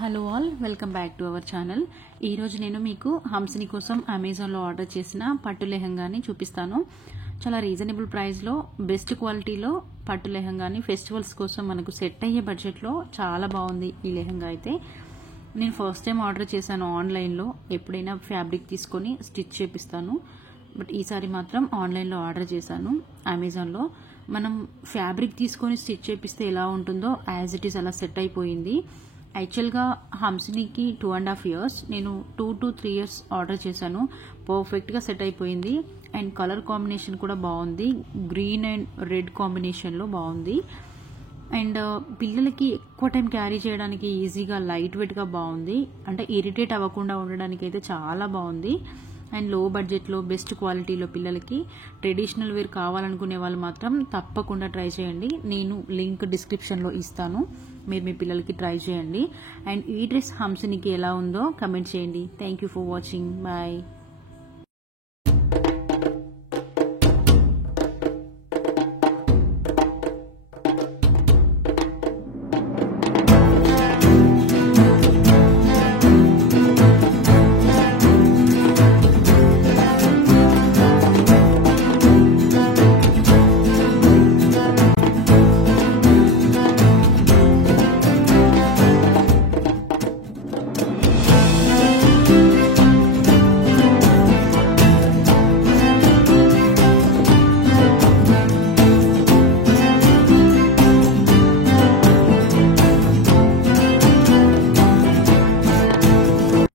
Hello all, welcome back to our channel. ఈరోజు నేను మీకు హంసిని కోసం అమెజాన్లో ఆర్డర్ చేసిన పట్టు లెహంగాని చూపిస్తాను. చాలా రీజనబుల్ ప్రైస్లో బెస్ట్ క్వాలిటీలో పట్టు లెహంగాని ఫెస్టివల్స్ కోసం మనకు సెట్ అయ్యే బడ్జెట్లో చాలా బాగుంది ఈ లెహంగా అయితే. నేను ఫస్ట్ టైం ఆర్డర్ చేశాను ఆన్లైన్లో. ఎప్పుడైనా ఫ్యాబ్రిక్ తీసుకొని స్టిచ్ చేపిస్తాను, బట్ ఈసారి మాత్రం ఆన్లైన్లో ఆర్డర్ చేశాను అమెజాన్లో. మనం ఫ్యాబ్రిక్ తీసుకొని స్టిచ్ చేపిస్తే ఎలా ఉంటుందో యాజ్ ఇట్ ఈస్ అలా సెట్ అయిపోయింది. యాక్చువల్గా హంసినికి 2.5 years, నేను 2 to 3 years ఆర్డర్ చేశాను. పర్ఫెక్ట్గా సెట్ అయిపోయింది. అండ్ కలర్ కాంబినేషన్ కూడా బాగుంది, గ్రీన్ అండ్ రెడ్ కాంబినేషన్లో బాగుంది. అండ్ పిల్లలకి ఎక్కువ టైం క్యారీ చేయడానికి ఈజీగా లైట్ వెయిట్గా బాగుంది. అంటే ఇరిటేట్ అవ్వకుండా ఉండడానికి అయితే చాలా బాగుంది. అండ్ లో బడ్జెట్లో బెస్ట్ క్వాలిటీలో పిల్లలకి ట్రెడిషనల్ వేర్ కావాలనుకునే వాళ్ళు మాత్రం తప్పకుండా ట్రై చేయండి. నేను లింక్ డిస్క్రిప్షన్లో ఇస్తాను, మీరు మీ పిల్లలకి ట్రై చేయండి. అండ్ ఈ డ్రెస్ హంసినికి ఎలా ఉందో కమెంట్ చేయండి. Thank you for watching. Bye.